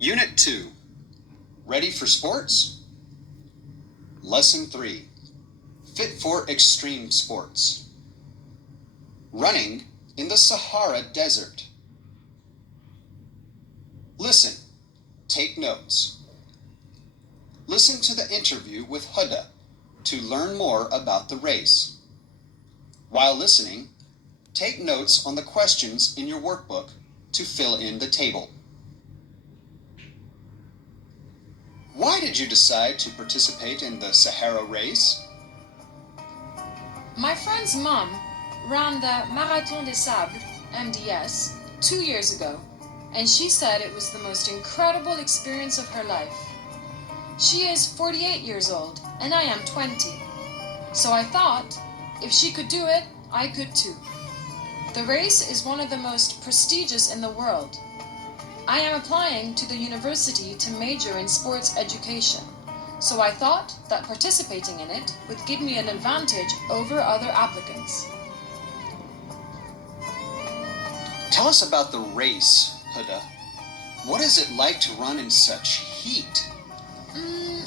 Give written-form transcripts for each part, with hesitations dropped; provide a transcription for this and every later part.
Unit 2. Ready for sports? Lesson 3. Fit for extreme sports. Running in the Sahara Desert. Listen. Take notes. Listen to the interview with Huda to learn more about the race. While listening, take notes on the questions in your workbook to fill in the table. Why did you decide to participate in the Sahara race? My friend's mom ran the Marathon des Sables, MDS, 2 years ago, and she said it was the most incredible experience of her life. She is 48 years old, and I am 20. So I thought, if she could do it, I could too. The race is one of the most prestigious in the world. I am applying to the university to major in sports education, so I thought that participating in it would give me an advantage over other applicants. Tell us about the race, Huda. What is it like to run in such heat?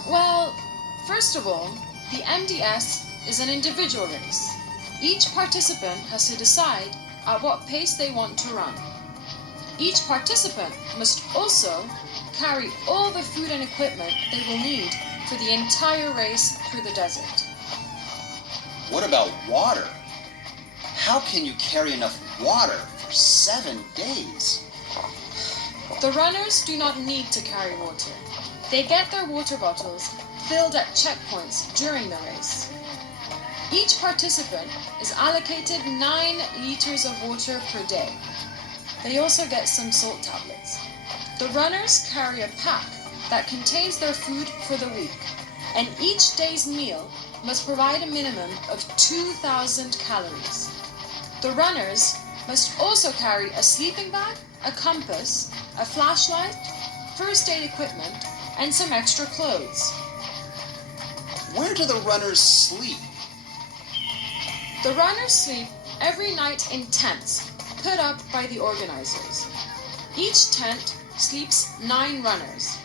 Well, first of all, the MDS is an individual race. Each participant has to decide at what pace they want to run. Each participant must also carry all the food and equipment they will need for the entire race through the desert. What about water? How can you carry enough water for 7 days? The runners do not need to carry water. They get their water bottles filled at checkpoints during the race. Each participant is allocated 9 liters of water per day. They also get some salt tablets. The runners carry a pack that contains their food for the week, and each day's meal must provide a minimum of 2,000 calories. The runners must also carry a sleeping bag, a compass, a flashlight, first aid equipment, and some extra clothes. Where do the runners sleep? The runners sleep every night in tents put up by the organizers. Each tent sleeps 9 runners.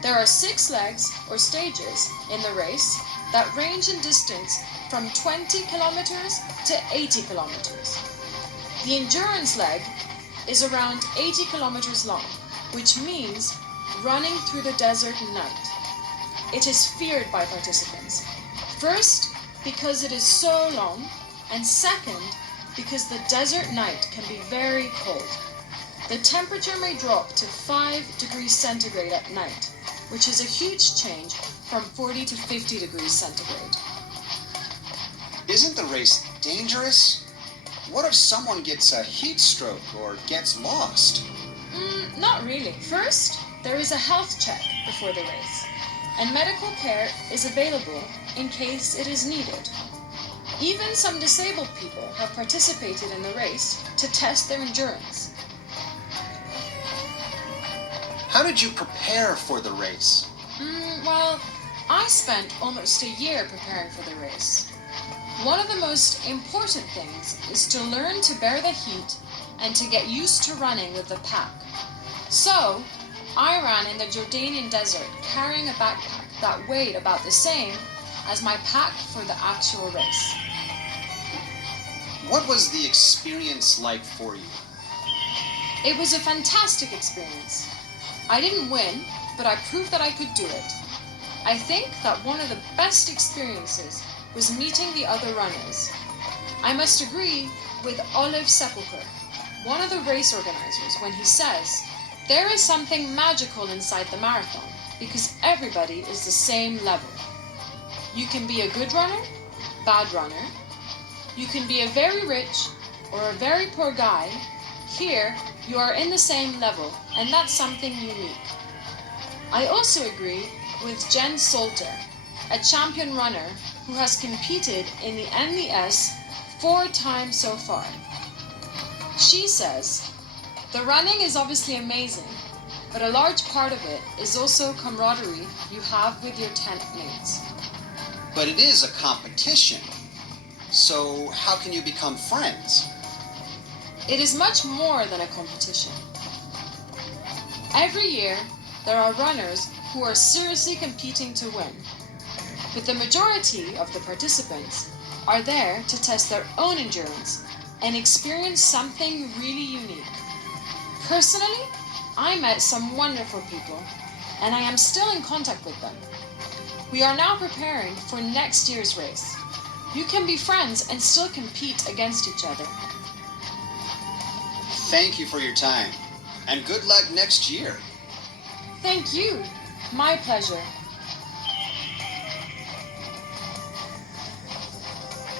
There are 6 legs or stages in the race that range in distance from 20 kilometers to 80 kilometers. The endurance leg is around 80 kilometers long, which means running through the desert at night. It is feared by participants. First, because it is so long, and second, because the desert night can be very cold. The temperature may drop to 5 degrees centigrade at night, which is a huge change from 40 to 50 degrees centigrade. Isn't the race dangerous? What if someone gets a heat stroke or gets lost? Not really. First, there is a health check before the race, and medical care is available in case it is needed. Even some disabled people have participated in the race to test their endurance. How did you prepare for the race? Well, I spent almost a year preparing for the race. One of the most important things is to learn to bear the heat and to get used to running with the pack. So, I ran in the Jordanian desert carrying a backpack that weighed about the same as my pack for the actual race. What was the experience like for you? It was a fantastic experience. I didn't win, but I proved that I could do it. I think that one of the best experiences was meeting the other runners. I must agree with Olive Sepulchre, one of the race organizers, when he says, there is something magical inside the marathon because everybody is the same level. You can be a good runner, bad runner. You can be a very rich or a very poor guy. Here, you are in the same level, and that's something unique. I also agree with Jen Salter, a champion runner who has competed in the MDS 4 times so far. She says, the running is obviously amazing, but a large part of it is also camaraderie you have with your tent mates. But it is a competition. So how can you become friends? It is much more than a competition. Every year, there are runners who are seriously competing to win. But the majority of the participants are there to test their own endurance and experience something really unique. Personally, I met some wonderful people, and I am still in contact with them. We are now preparing for next year's race. You can be friends and still compete against each other. Thank you for your time, and good luck next year. Thank you. My pleasure.